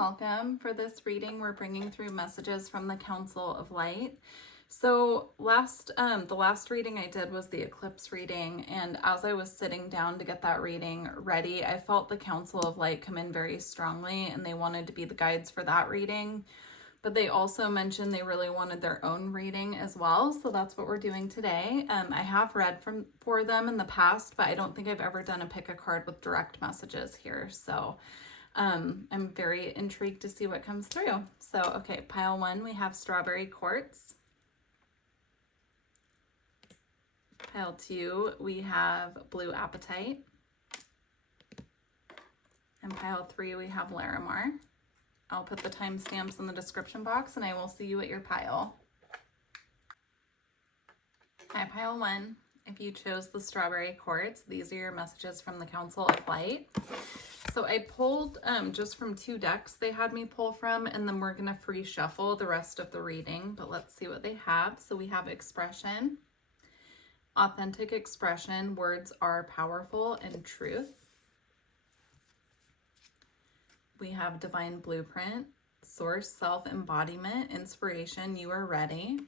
welcome. For this reading, we're bringing through messages from the Council of Light. So the last reading I did was the eclipse reading, and as I was sitting down to get that reading ready, I felt the Council of Light come in very strongly, and they wanted to be the guides for that reading. But they also mentioned they really wanted their own reading as well, so that's what we're doing today. I have read for them in the past, but I don't think I've ever done a pick a card with direct messages here, so I'm very intrigued to see what comes through. So, okay, pile 1, we have strawberry quartz. Pile 2, we have blue apatite. And pile 3, we have Larimar. I'll put the timestamps in the description box, and I will see you at your pile. Hi, pile 1. If you chose the strawberry quartz, these are your messages from the Council of Light. So I pulled just from 2 decks they had me pull from, and then we're going to free shuffle the rest of the reading, but let's see what they have. So we have expression, authentic expression, words are powerful, and truth. We have divine blueprint, source, self-embodiment, inspiration, you are ready.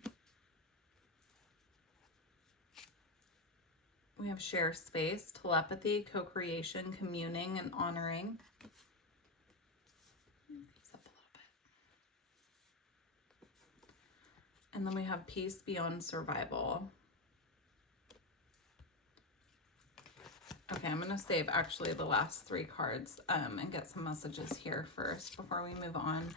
We have share space, telepathy, co-creation, communing, and honoring. And then we have peace beyond survival. Okay, I'm going to save actually the last 3 cards and get some messages here first before we move on.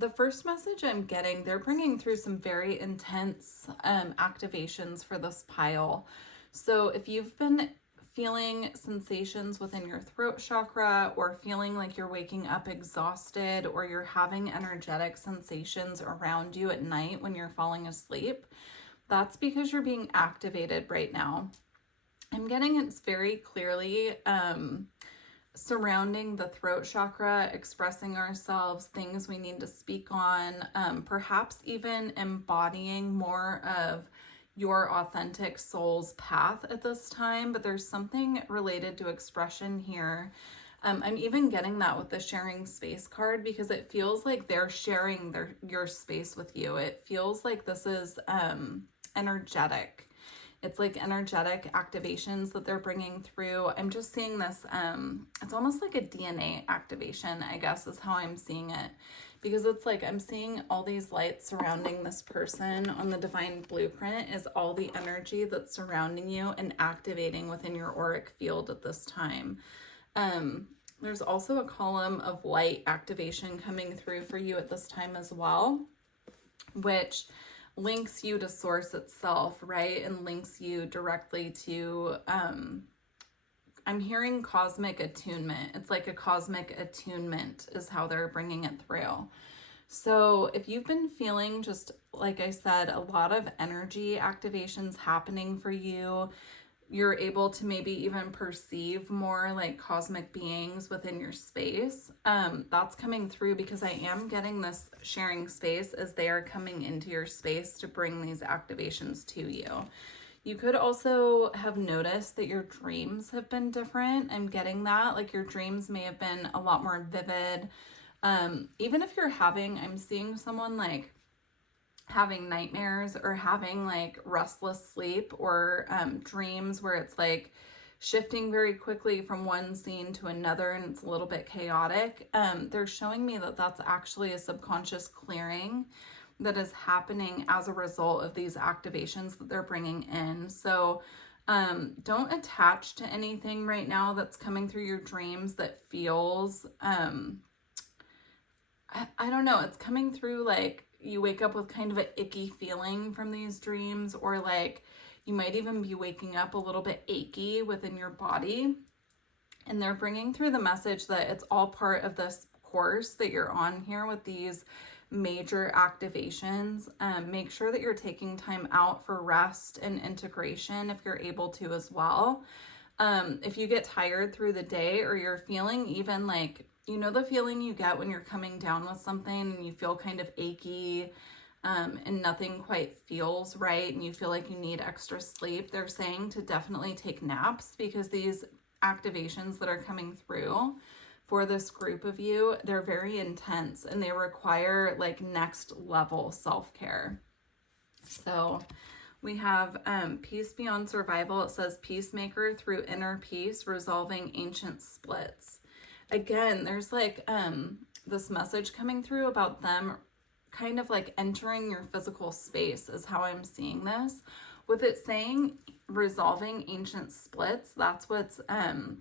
The first message I'm getting, they're bringing through some very intense activations for this pile. So if you've been feeling sensations within your throat chakra, or feeling like you're waking up exhausted, or you're having energetic sensations around you at night when you're falling asleep, that's because you're being activated right now. I'm getting it's very clearly surrounding the throat chakra, expressing ourselves, things we need to speak on, perhaps even embodying more of your authentic soul's path at this time, but there's something related to expression here. I'm even getting that with the sharing space card, because it feels like they're sharing your space with you. It feels like this is energetic. It's like energetic activations that they're bringing through. I'm just seeing this, it's almost like a DNA activation, I guess is how I'm seeing it. Because it's like I'm seeing all these lights surrounding this person on the divine blueprint is all the energy that's surrounding you and activating within your auric field at this time. There's also a column of light activation coming through for you at this time as well, which links you to source itself, right? And links you directly to, I'm hearing cosmic attunement. It's like a cosmic attunement is how they're bringing it through. So if you've been feeling, just like I said, a lot of energy activations happening for you, you're able to maybe even perceive more like cosmic beings within your space. That's coming through, because I am getting this sharing space as they are coming into your space to bring these activations to you. You could also have noticed that your dreams have been different. I'm getting that, like your dreams may have been a lot more vivid. Even if you're I'm seeing someone like having nightmares or having like restless sleep, or dreams where it's like shifting very quickly from one scene to another and it's a little bit chaotic. They're showing me that that's actually a subconscious clearing that is happening as a result of these activations that they're bringing in. So don't attach to anything right now that's coming through your dreams that feels, I don't know, it's coming through like you wake up with kind of an icky feeling from these dreams, or like you might even be waking up a little bit achy within your body. And they're bringing through the message that it's all part of this course that you're on here with these major activations. Make sure that you're taking time out for rest and integration if you're able to as well. If you get tired through the day, or you're feeling even like, you know, the feeling you get when you're coming down with something and you feel kind of achy, and nothing quite feels right, and you feel like you need extra sleep, they're saying to definitely take naps, because these activations that are coming through for this group of you. They're very intense and they require like next level self-care. So we have peace beyond survival. It says peacemaker through inner peace, resolving ancient splits. Again, there's like this message coming through about them kind of like entering your physical space is how I'm seeing this. With it saying resolving ancient splits, that's what's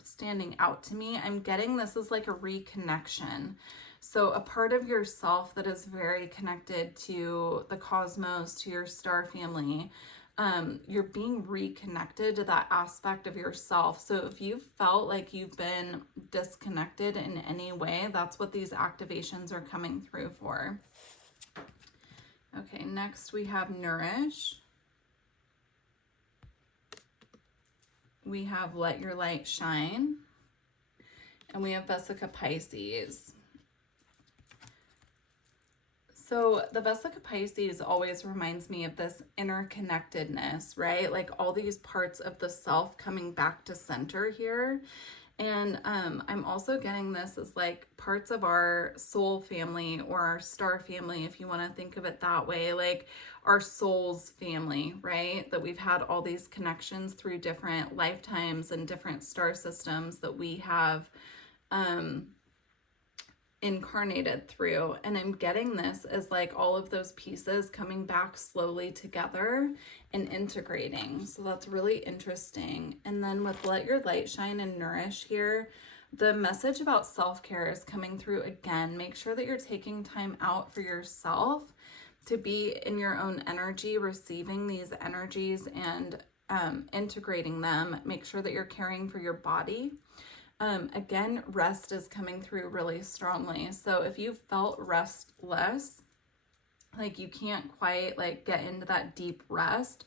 standing out to me. I'm getting this is like a reconnection. So a part of yourself that is very connected to the cosmos, to your star family, you're being reconnected to that aspect of yourself. So if you felt like you've been disconnected in any way, that's what these activations are coming through for. Okay, next we have nourish. We have let your light shine. And we have Vesica Pisces. So the Vesica Pisces always reminds me of this interconnectedness, right? Like all these parts of the self coming back to center here. And I'm also getting this as like parts of our soul family or our star family, if you want to think of it that way, like our soul's family, right? That we've had all these connections through different lifetimes and different star systems that we have incarnated through. And I'm getting this as like all of those pieces coming back slowly together and integrating. So that's really interesting. And then with let your light shine and nourish here, the message about self-care is coming through again. Make sure that you're taking time out for yourself to be in your own energy, receiving these energies and integrating them. Make sure that you're caring for your body. Again, rest is coming through really strongly. So if you felt restless, like you can't quite like get into that deep rest,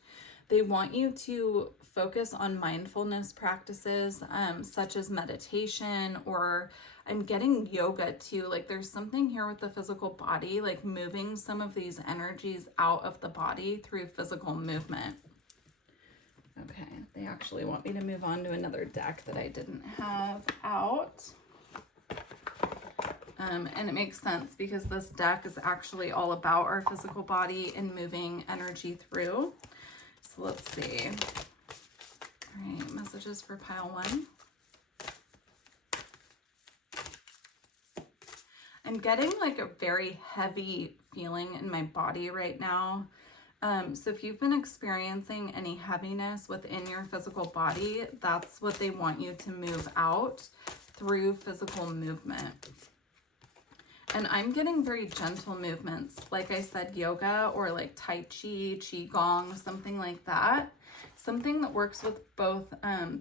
they want you to focus on mindfulness practices, such as meditation, or I'm getting yoga too. Like there's something here with the physical body, like moving some of these energies out of the body through physical movement. Okay, they actually want me to move on to another deck that I didn't have out. And it makes sense because this deck is actually all about our physical body and moving energy through. So let's see. All right, messages for pile one. I'm getting like a very heavy feeling in my body right now. So if you've been experiencing any heaviness within your physical body, that's what they want you to move out through physical movement. And I'm getting very gentle movements. Like I said, yoga or like Tai Chi, Qigong, something like that. Something that works with both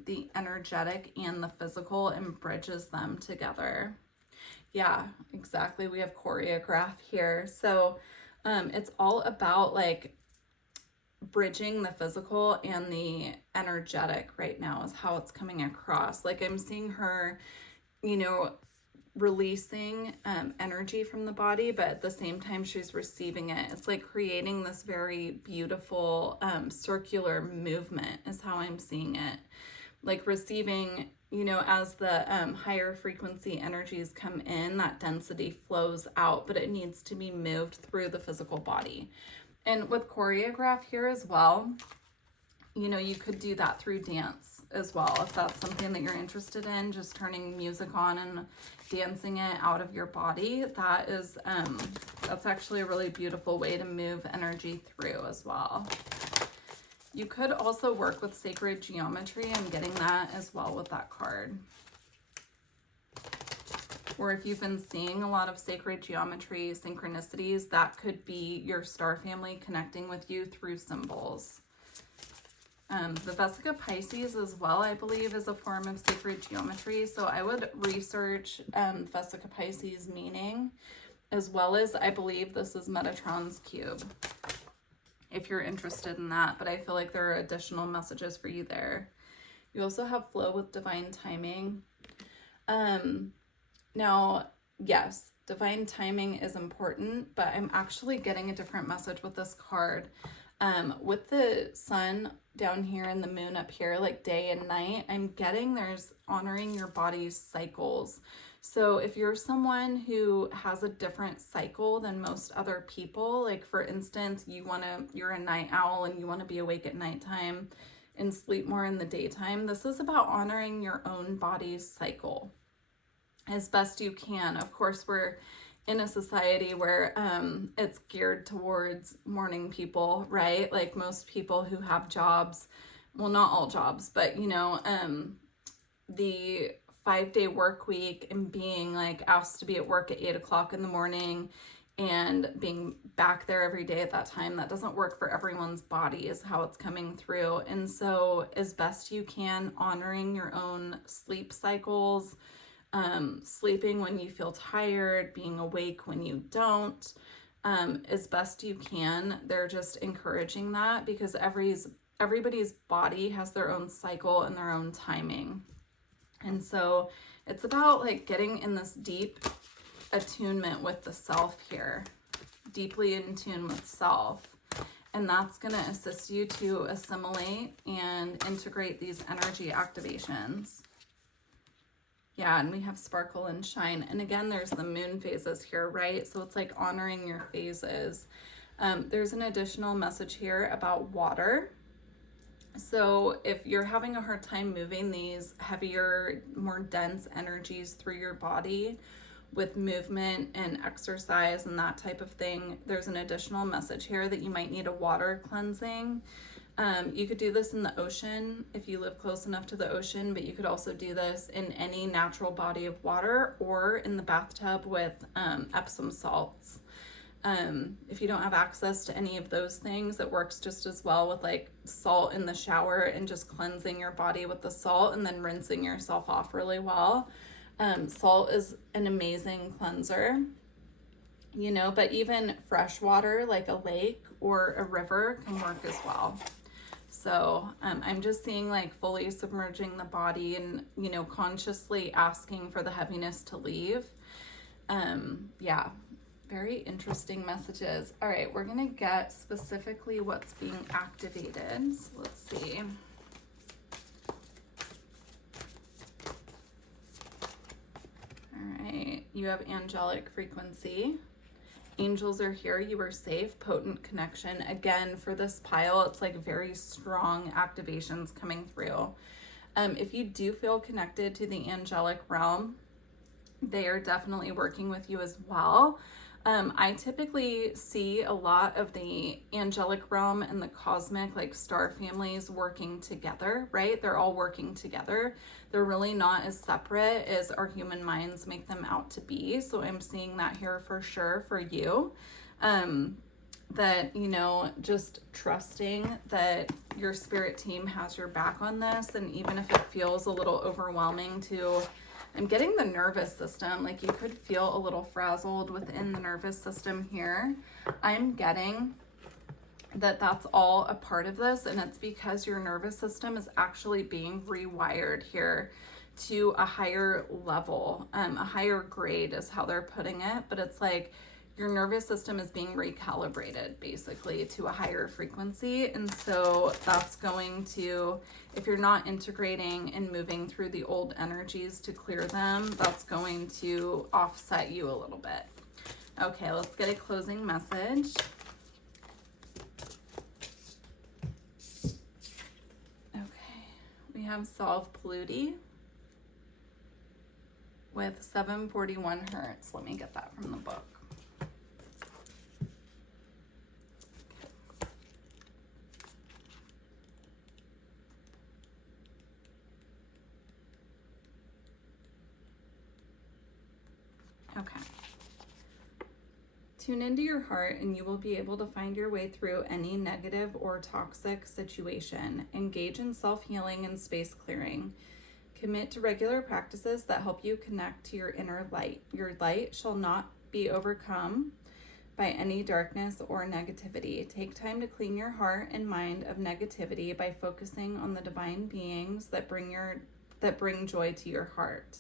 the energetic and the physical and bridges them together. Yeah, exactly. We have choreograph here. So it's all about like bridging the physical and the energetic right now is how it's coming across. Like I'm seeing her, you know, releasing energy from the body, but at the same time she's receiving it. It's like creating this very beautiful circular movement is how I'm seeing it. Like receiving, you know, as the higher frequency energies come in, that density flows out, but it needs to be moved through the physical body. And with choreograph here as well, you know, you could do that through dance as well. If that's something that you're interested in, just turning music on and dancing it out of your body, that is, that's actually a really beautiful way to move energy through as well. You could also work with sacred geometry. I'm getting that as well with that card. Or if you've been seeing a lot of sacred geometry, synchronicities, that could be your star family connecting with you through symbols. The Vesica Pisces as well, I believe, is a form of sacred geometry. So I would research Vesica Pisces meaning, as well as I believe this is Metatron's cube, if you're interested in that. But I feel like there are additional messages for you there. You also have flow with divine timing. Now, yes, divine timing is important, but I'm actually getting a different message with this card. With the sun down here and the moon up here, like day and night, I'm getting there's honoring your body's cycles. So if you're someone who has a different cycle than most other people, like for instance, you're a night owl and you want to be awake at nighttime and sleep more in the daytime, this is about honoring your own body's cycle as best you can. Of course, we're in a society where it's geared towards morning people, right? Like most people who have jobs, well, not all jobs, but the 5-day work week and being like asked to be at work at 8 o'clock in the morning and being back there every day at that time, that doesn't work for everyone's body, is how it's coming through. And so as best you can, honoring your own sleep cycles, sleeping when you feel tired, being awake when you don't, as best you can. They're just encouraging that because everybody's body has their own cycle and their own timing. And so it's about like getting in this deep attunement with the self here, deeply in tune with self. And that's going to assist you to assimilate and integrate these energy activations. Yeah, and we have sparkle and shine. And again, there's the moon phases here, right? So it's like honoring your phases. There's an additional message here about water. So if you're having a hard time moving these heavier, more dense energies through your body with movement and exercise and that type of thing, there's an additional message here that you might need a water cleansing. You could do this in the ocean if you live close enough to the ocean, but you could also do this in any natural body of water or in the bathtub with Epsom salts. If you don't have access to any of those things, it works just as well with like salt in the shower and just cleansing your body with the salt and then rinsing yourself off really well. Salt is an amazing cleanser, but even fresh water like a lake or a river can work as well. So I'm just seeing like fully submerging the body and, consciously asking for the heaviness to leave. Yeah. Very interesting messages. All right, we're going to get specifically what's being activated. So let's see. All right, you have angelic frequency. Angels are here. You are safe. Potent connection. Again, for this pile, it's like very strong activations coming through. If you do feel connected to the angelic realm, they are definitely working with you as well. I typically see a lot of the angelic realm and the cosmic, like star families, working together, right? They're all working together. They're really not as separate as our human minds make them out to be. So I'm seeing that here for sure for you. That, just trusting that your spirit team has your back on this. And even if it feels a little overwhelming I'm getting the nervous system, like you could feel a little frazzled within the nervous system here. I'm getting that that's all a part of this, and it's because your nervous system is actually being rewired here to a higher level, a higher grade is how they're putting it, but it's like your nervous system is being recalibrated basically to a higher frequency. And so that's going to, if you're not integrating and moving through the old energies to clear them, that's going to offset you a little bit. Okay, let's get a closing message. Okay, we have Solve Polluti with 741 hertz. Let me get that from the book. Okay. Tune into your heart and you will be able to find your way through any negative or toxic situation. Engage in self-healing and space clearing. Commit to regular practices that help you connect to your inner light. Your light shall not be overcome by any darkness or negativity. Take time to clean your heart and mind of negativity by focusing on the divine beings that bring joy to your heart.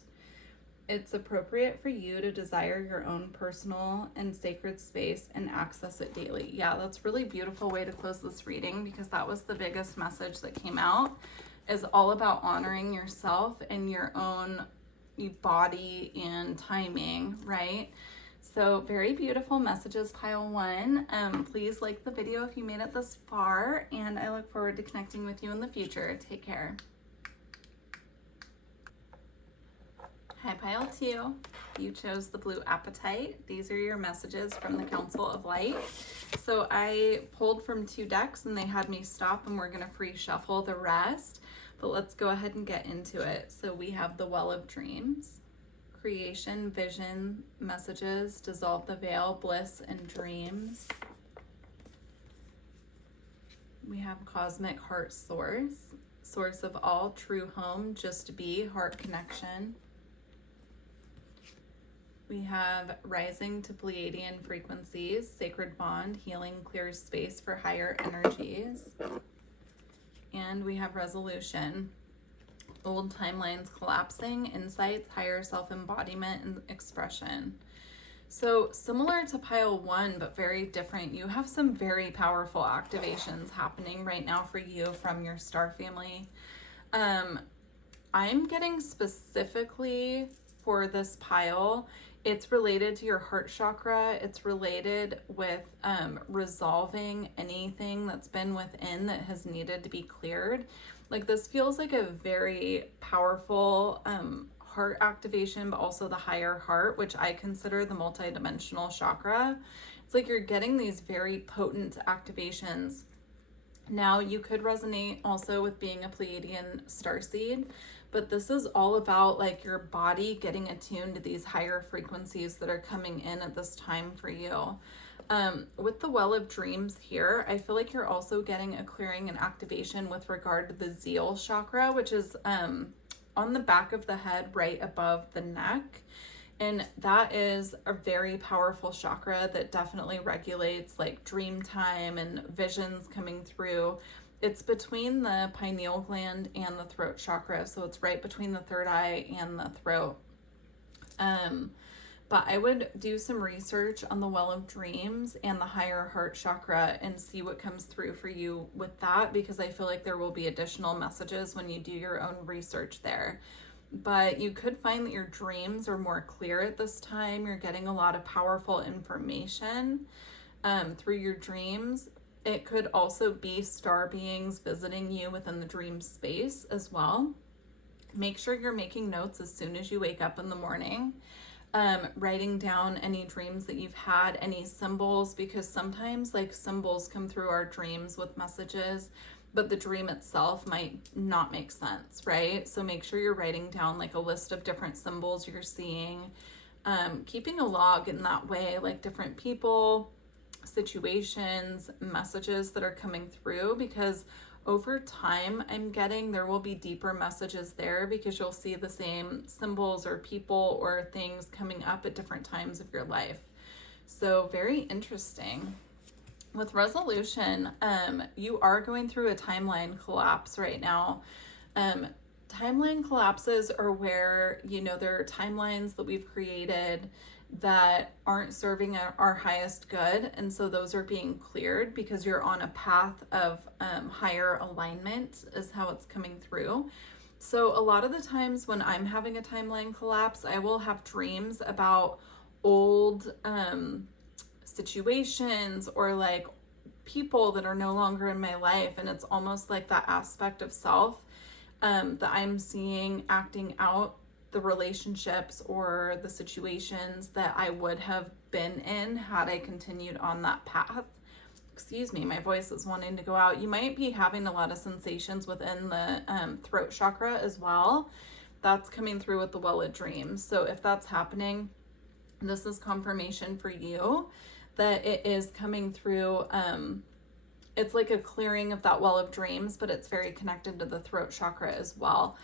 It's appropriate for you to desire your own personal and sacred space and access it daily. Yeah, that's a really beautiful way to close this reading, because that was the biggest message that came out, is all about honoring yourself and your own body and timing, right? So very beautiful messages, pile one. Please like the video if you made it this far, and I look forward to connecting with you in the future. Take care. Hi, pile two. You chose the blue apatite. These are your messages from the Council of Light. So I pulled from 2 decks and they had me stop, and we're gonna free shuffle the rest, but let's go ahead and get into it. So we have the Well of Dreams, creation, vision, messages, dissolve the veil, bliss, and dreams. We have cosmic heart source, source of all, true home, just be, heart connection. We have rising to Pleiadian frequencies, sacred bond, healing, clears space for higher energies. And we have resolution, old timelines collapsing, insights, higher self-embodiment, and expression. So similar to pile one, but very different. You have some very powerful activations happening right now for you from your star family. I'm getting specifically for this pile, it's related to your heart chakra. It's related with resolving anything that's been within that has needed to be cleared. Like, this feels like a very powerful heart activation, but also the higher heart, which I consider the multidimensional chakra. It's like you're getting these very potent activations. Now, you could resonate also with being a Pleiadian starseed, but this is all about like your body getting attuned to these higher frequencies that are coming in at this time for you. With the Well of Dreams here, I feel like you're also getting a clearing and activation with regard to the Zeal chakra, which is on the back of the head, right above the neck. And that is a very powerful chakra that definitely regulates like dream time and visions coming through. It's between the pineal gland and the throat chakra, so it's right between the third eye and the throat. But I would do some research on the Well of Dreams and the higher heart chakra and see what comes through for you with that, because I feel like there will be additional messages when you do your own research there. But you could find that your dreams are more clear at this time. You're getting a lot of powerful information through your dreams. It could also be star beings visiting you within the dream space as well. Make sure you're making notes as soon as you wake up in the morning, writing down any dreams that you've had, any symbols, because sometimes like symbols come through our dreams with messages, but the dream itself might not make sense, right? So make sure you're writing down like a list of different symbols you're seeing, keeping a log in that way, like different people, situations, messages that are coming through, because over time I'm getting there will be deeper messages there, because you'll see the same symbols or people or things coming up at different times of your life. So very interesting. With resolution, you are going through a timeline collapse right now. Timeline collapses are where, you know, there are timelines that we've created that aren't serving our highest good, and so those are being cleared because you're on a path of higher alignment is how it's coming through. So a lot of the times when I'm having a timeline collapse, I will have dreams about old situations or like people that are no longer in my life, and it's almost like that aspect of self that I'm seeing acting out the relationships or the situations that I would have been in had I continued on that path. Excuse me, my voice is wanting to go out. You might be having a lot of sensations within the throat chakra as well. That's coming through with the Well of Dreams. So if that's happening, this is confirmation for you that it is coming through. It's like a clearing of that Well of Dreams, but it's very connected to the throat chakra as well.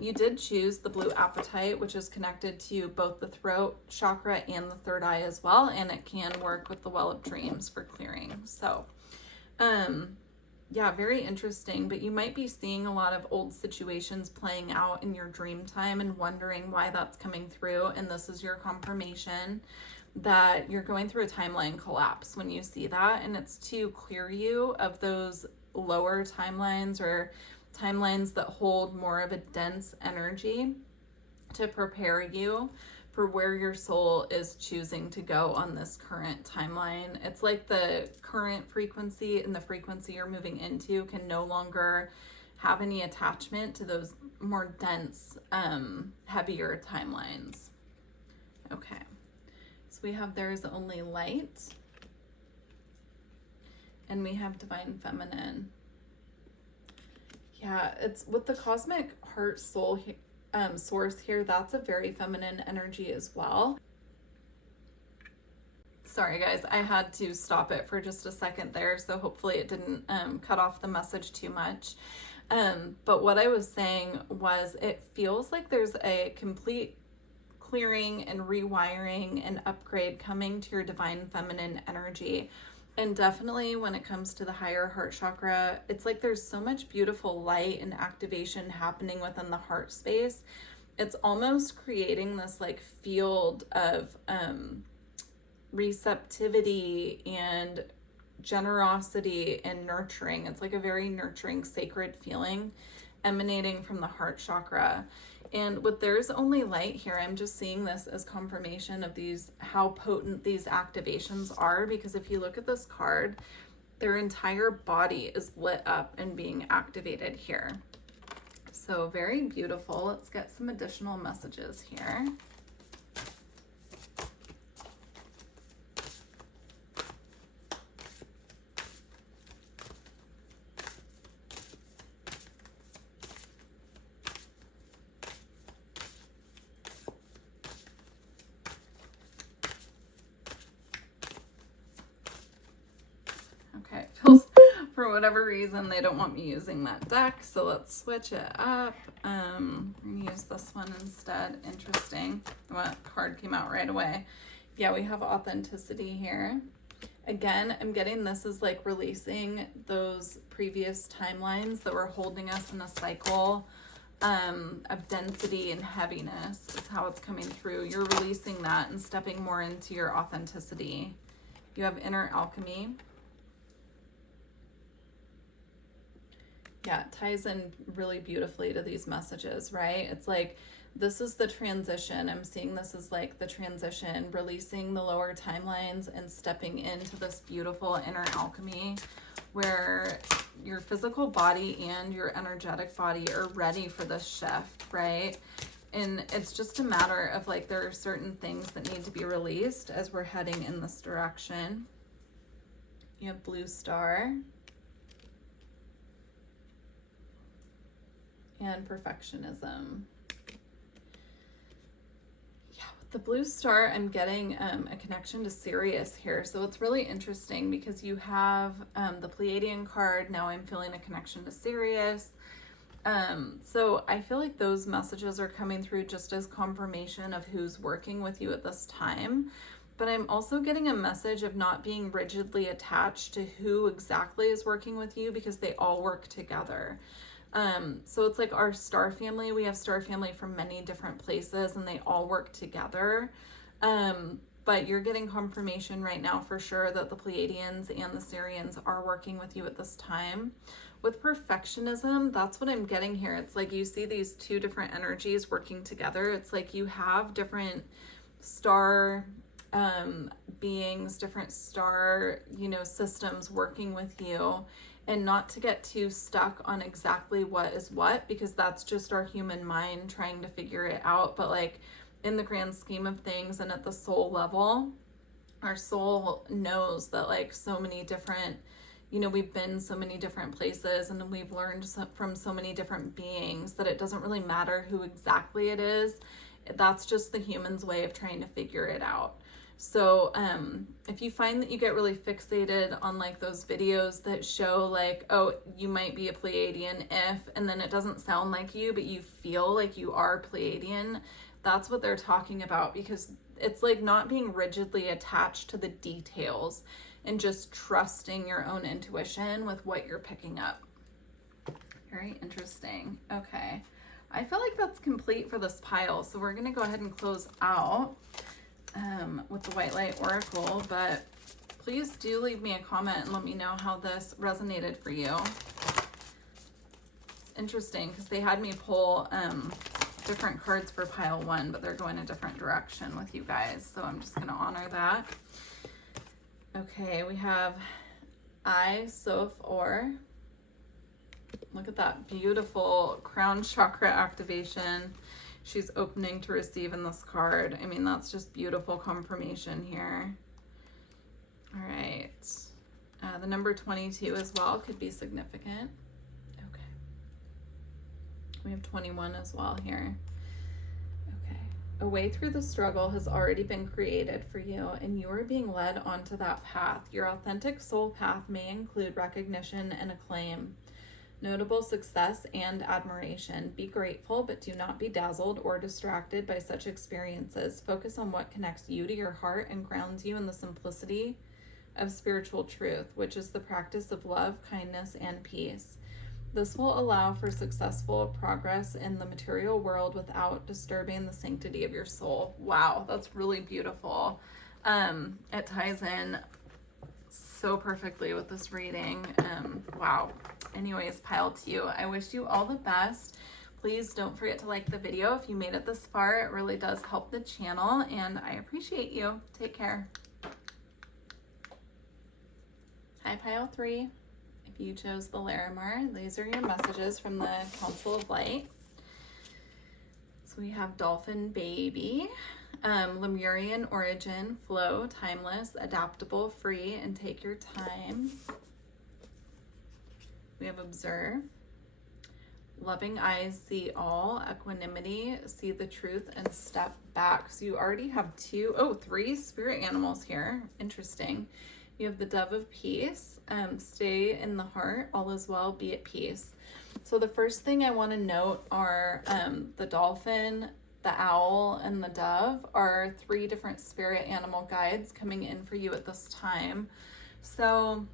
You did choose the blue apatite, which is connected to both the throat chakra and the third eye as well, and it can work with the Well of Dreams for clearing. So, yeah, very interesting, but you might be seeing a lot of old situations playing out in your dream time and wondering why that's coming through, and this is your confirmation that you're going through a timeline collapse when you see that, and it's to clear you of those lower timelines or timelines that hold more of a dense energy, to prepare you for where your soul is choosing to go on this current timeline. It's like the current frequency and the frequency you're moving into can no longer have any attachment to those more dense, heavier timelines. Okay, so we have there's only light, and we have divine feminine. Yeah, it's with the cosmic heart soul source here, that's a very feminine energy as well. Sorry guys, I had to stop it for just a second there, so hopefully it didn't cut off the message too much. But what I was saying was it feels like there's a complete clearing and rewiring and upgrade coming to your divine feminine energy. And definitely when it comes to the higher heart chakra, it's like there's so much beautiful light and activation happening within the heart space. It's almost creating this like field of receptivity and generosity and nurturing. It's like a very nurturing, sacred feeling emanating from the heart chakra. And with there's only light here, I'm just seeing this as confirmation of these, how potent these activations are, because if you look at this card, their entire body is lit up and being activated here. So very beautiful. Let's get some additional messages here. For whatever reason, they don't want me using that deck, so let's switch it up. I'm gonna use this one instead. Interesting. What card came out right away? Yeah, we have authenticity here. Again, I'm getting this is like releasing those previous timelines that were holding us in a cycle of density and heaviness is how it's coming through. You're releasing that and stepping more into your authenticity. You have inner alchemy. Yeah, it ties in really beautifully to these messages, right? It's like, this is the transition. I'm seeing this as like the transition, releasing the lower timelines and stepping into this beautiful inner alchemy where your physical body and your energetic body are ready for this shift, right? And it's just a matter of like, there are certain things that need to be released as we're heading in this direction. You have blue star. And perfectionism. Yeah, with the blue star, I'm getting a connection to Sirius here. So it's really interesting because you have the Pleiadian card. Now I'm feeling a connection to Sirius. So I feel like those messages are coming through just as confirmation of who's working with you at this time. But I'm also getting a message of not being rigidly attached to who exactly is working with you because they all work together. So it's like our star family, we have star family from many different places and they all work together. But you're getting confirmation right now for sure that the Pleiadians and the Sirians are working with you at this time. With perfectionism, that's what I'm getting here. It's like you see these two different energies working together. It's like you have different star beings, different star, systems working with you. And not to get too stuck on exactly what is what, because that's just our human mind trying to figure it out. But like in the grand scheme of things and at the soul level, our soul knows that like so many different, we've been so many different places and we've learned from so many different beings that it doesn't really matter who exactly it is. That's just the human's way of trying to figure it out. So if you find that you get really fixated on like those videos that show like, oh, you might be a Pleiadian if, and then it doesn't sound like you, but you feel like you are Pleiadian, that's what they're talking about, because it's like not being rigidly attached to the details and just trusting your own intuition with what you're picking up. Very interesting. Okay. I feel like that's complete for this pile. So we're going to go ahead and close out with the White Light Oracle, but please do leave me a comment and let me know how this resonated for you. It's interesting because they had me pull different cards for pile 1, but they're going a different direction with you guys. So I'm just going to honor that. Okay, we have I, Soph, Or. Look at that beautiful crown chakra activation. She's opening to receive in this card. I mean, that's just beautiful confirmation here. All right. The number 22 as well could be significant. Okay. We have 21 as well here. Okay. A way through the struggle has already been created for you, and you are being led onto that path. Your authentic soul path may include recognition and acclaim, notable success and admiration. Be grateful, but do not be dazzled or distracted by such experiences. Focus on what connects you to your heart and grounds you in the simplicity of spiritual truth, which is the practice of love, kindness, and peace. This will allow for successful progress in the material world without disturbing the sanctity of your soul. Wow, that's really beautiful. It ties in so perfectly with this reading. Wow. Anyways, pile 2, I wish you all the best. Please don't forget to like the video if you made it this far. It really does help the channel, and I appreciate you. Take care. Hi, pile 3. If you chose the Larimar, these are your messages from the Council of Light. So we have Dolphin Baby, Lemurian origin, flow, timeless, adaptable, free, and take your time. We have Observe, loving eyes see all, equanimity, see the truth, and step back. So you already have 3 spirit animals here. Interesting. You have the Dove of Peace, stay in the heart, all is well, be at peace. So the first thing I want to note are the dolphin, the owl, and the dove are 3 different spirit animal guides coming in for you at this time. So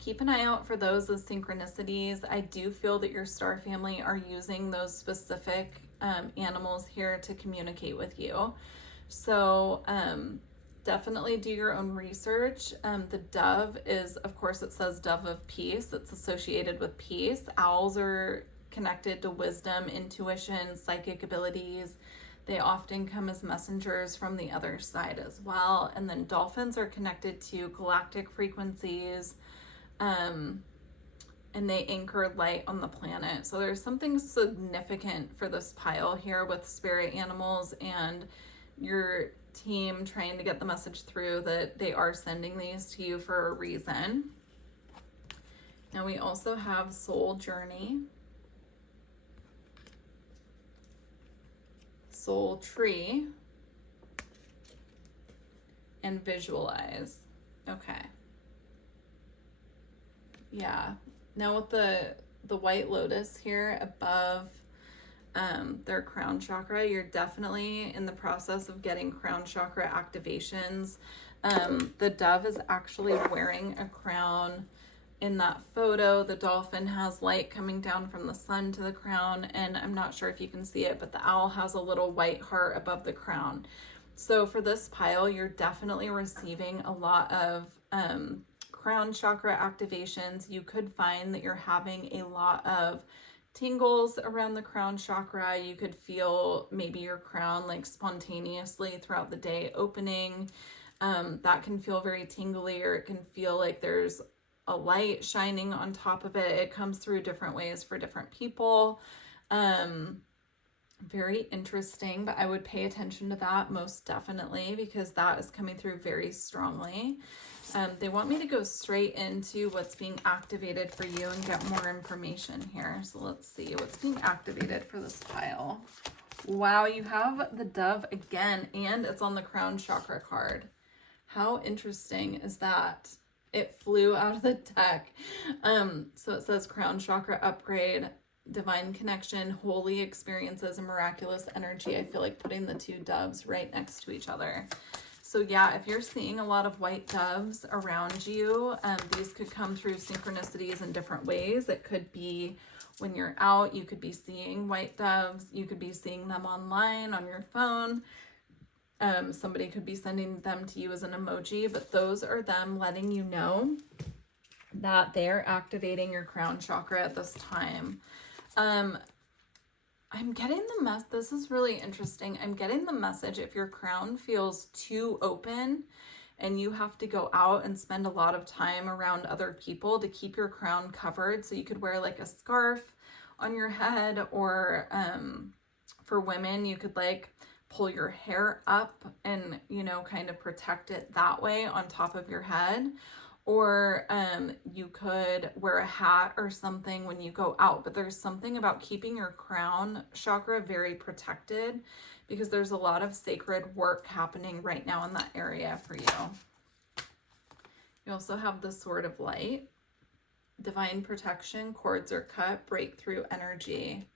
keep an eye out for those as synchronicities. I do feel that your star family are using those specific animals here to communicate with you. So definitely do your own research. The dove is, of course, it says Dove of Peace. It's associated with peace. Owls are connected to wisdom, intuition, psychic abilities. They often come as messengers from the other side as well. And then dolphins are connected to galactic frequencies, and they anchor light on the planet. So there's something significant for this pile here with spirit animals and your team trying to get the message through that they are sending these to you for a reason. Now we also have Soul Journey, Soul Tree, and Visualize. Okay. Yeah. Now with the white lotus here above their crown chakra, you're definitely in the process of getting crown chakra activations. The dove is actually wearing a crown in that photo. The dolphin has light coming down from the sun to the crown, and I'm not sure if you can see it, but the owl has a little white heart above the crown. So for this pile, you're definitely receiving a lot of crown chakra activations. You could find that you're having a lot of tingles around the crown chakra. You could feel maybe your crown like spontaneously throughout the day opening. That can feel very tingly, or it can feel like there's a light shining on top of it. It comes through different ways for different people. Very interesting, but I would pay attention to that most definitely, because that is coming through very strongly. They want me to go straight into what's being activated for you and get more information here. So let's see what's being activated for this pile. Wow, you have the dove again, and it's on the crown chakra card. How interesting is that? It flew out of the deck. So it says crown chakra upgrade, divine connection, holy experiences, and miraculous energy. I feel like putting the 2 doves right next to each other. So yeah, if you're seeing a lot of white doves around you, these could come through synchronicities in different ways. It could be when you're out, you could be seeing white doves. You could be seeing them online on your phone. Somebody could be sending them to you as an emoji, but those are them letting you know that they're activating your crown chakra at this time. I'm getting this is really interesting. I'm getting the message if your crown feels too open and you have to go out and spend a lot of time around other people to keep your crown covered. So you could wear like a scarf on your head, or for women, you could like pull your hair up and, you know, kind of protect it that way on top of your head. Or you could wear a hat or something when you go out. But there's something about keeping your crown chakra very protected, because there's a lot of sacred work happening right now in that area for you. You also have the Sword of Light, divine protection, cords are cut, breakthrough energy.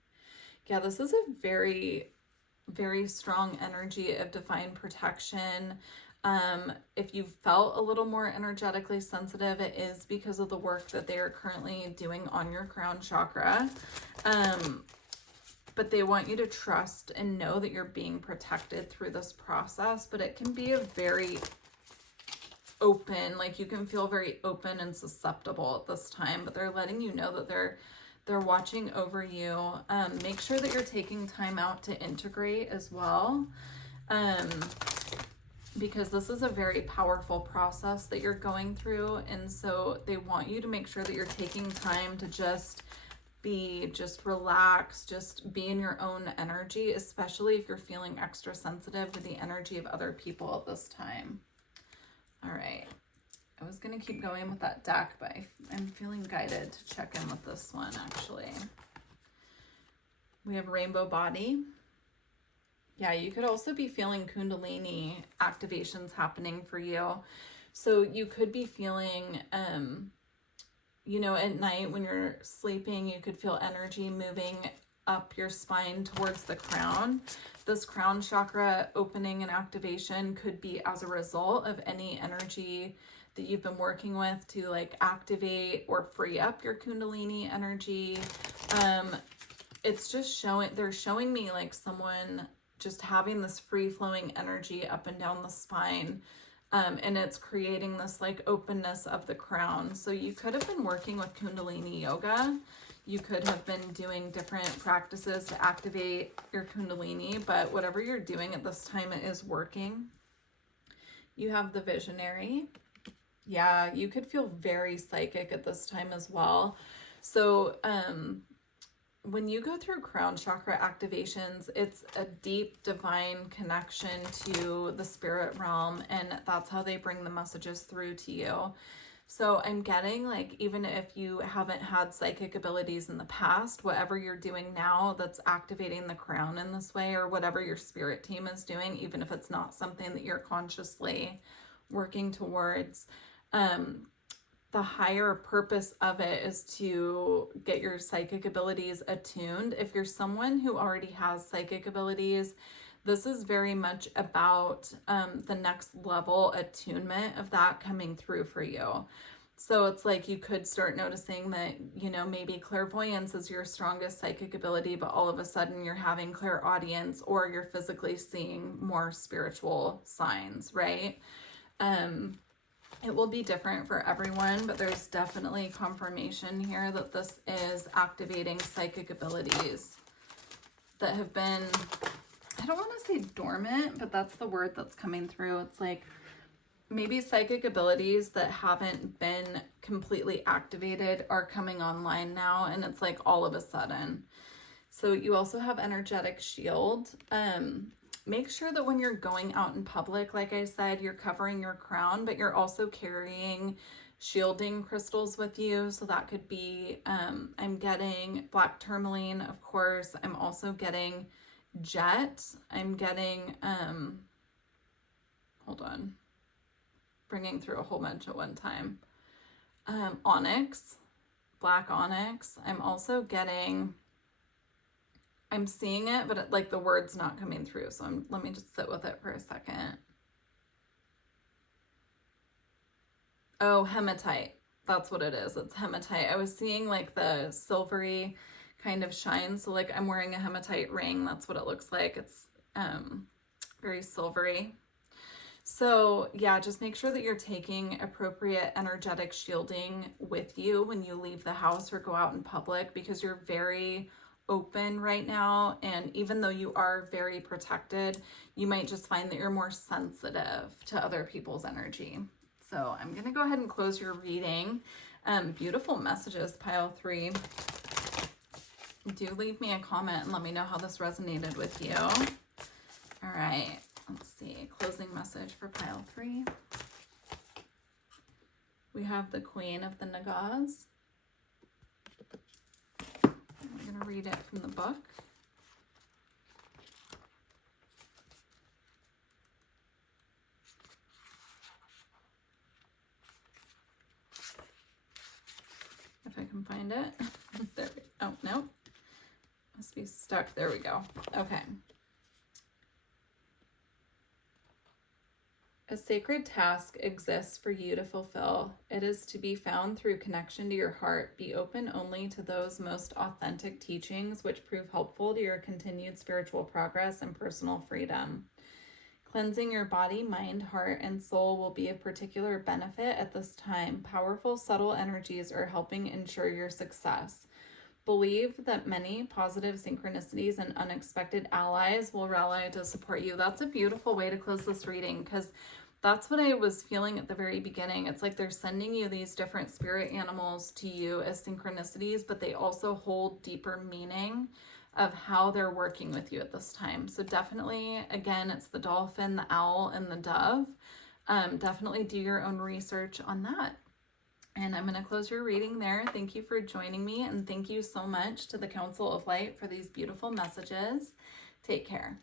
Yeah, this is a very, very strong energy of divine protection. If you felt a little more energetically sensitive, it is because of the work that they are currently doing on your crown chakra. But they want you to trust and know that you're being protected through this process. But it can be a very open, like you can feel very open and susceptible at this time, but they're letting you know that they're watching over you. Make sure that you're taking time out to integrate as well. Because this is a very powerful process that you're going through. And so they want you to make sure that you're taking time to just relax, just be in your own energy, especially if you're feeling extra sensitive to the energy of other people at this time. All right. I was going to keep going with that deck, but I'm feeling guided to check in with this one, actually. We have Rainbow Body. Yeah, you could also be feeling Kundalini activations happening for you. So you could be feeling, you know, at night when you're sleeping, you could feel energy moving up your spine towards the crown. This crown chakra opening and activation could be as a result of any energy that you've been working with to like activate or free up your Kundalini energy. It's just they're showing me like someone just having this free-flowing energy up and down the spine, and it's creating this like openness of the crown. So you could have been working with Kundalini yoga. You could have been doing different practices to activate your Kundalini, but whatever you're doing at this time, it is working. You have the Visionary. Yeah, you could feel very psychic at this time as well. So, when you go through crown chakra activations, it's a deep divine connection to the spirit realm, and that's how they bring the messages through to you. So I'm getting like, even if you haven't had psychic abilities in the past, whatever you're doing now that's activating the crown in this way, or whatever your spirit team is doing, even if it's not something that you're consciously working towards, the higher purpose of it is to get your psychic abilities attuned. If you're someone who already has psychic abilities, this is very much about the next level attunement of that coming through for you. So it's like you could start noticing that, you know, maybe clairvoyance is your strongest psychic ability, but all of a sudden you're having clairaudience, or you're physically seeing more spiritual signs, right? It will be different for everyone, but there's definitely confirmation here that this is activating psychic abilities that have been, I don't want to say dormant, but that's the word that's coming through. It's like maybe psychic abilities that haven't been completely activated are coming online now, and it's like all of a sudden. So you also have energetic shield. Make sure that when you're going out in public, like I said, you're covering your crown, but you're also carrying shielding crystals with you. So that could be, I'm getting black tourmaline, of course. I'm also getting jet. I'm getting, hold on, bringing through a whole bunch at one time. Onyx, black onyx. I'm also getting, I'm seeing it, but it, like the word's not coming through. So let me just sit with it for a second. Oh, hematite. That's what it is. It's hematite. I was seeing like the silvery kind of shine. So like I'm wearing a hematite ring. That's what it looks like. It's very silvery. So yeah, just make sure that you're taking appropriate energetic shielding with you when you leave the house or go out in public, because you're very open right now. And even though you are very protected, you might just find that you're more sensitive to other people's energy. So I'm going to go ahead and close your reading. Beautiful messages, pile 3. Do leave me a comment and let me know how this resonated with you. All right, let's see. Closing message for pile 3. We have the Queen of the Nagas. I'm going to read it from the book. If I can find it. There we go. Oh, no. Must be stuck. There we go. Okay. A sacred task exists for you to fulfill. It is to be found through connection to your heart. Be open only to those most authentic teachings which prove helpful to your continued spiritual progress and personal freedom. Cleansing your body, mind, heart, and soul will be of particular benefit at this time. Powerful, subtle energies are helping ensure your success. Believe that many positive synchronicities and unexpected allies will rally to support you. That's a beautiful way to close this reading, because that's what I was feeling at the very beginning. It's like they're sending you these different spirit animals to you as synchronicities, but they also hold deeper meaning of how they're working with you at this time. So definitely, again, it's the dolphin, the owl, and the dove. Definitely do your own research on that. And I'm going to close your reading there. Thank you for joining me, and thank you so much to the Council of Light for these beautiful messages. Take care.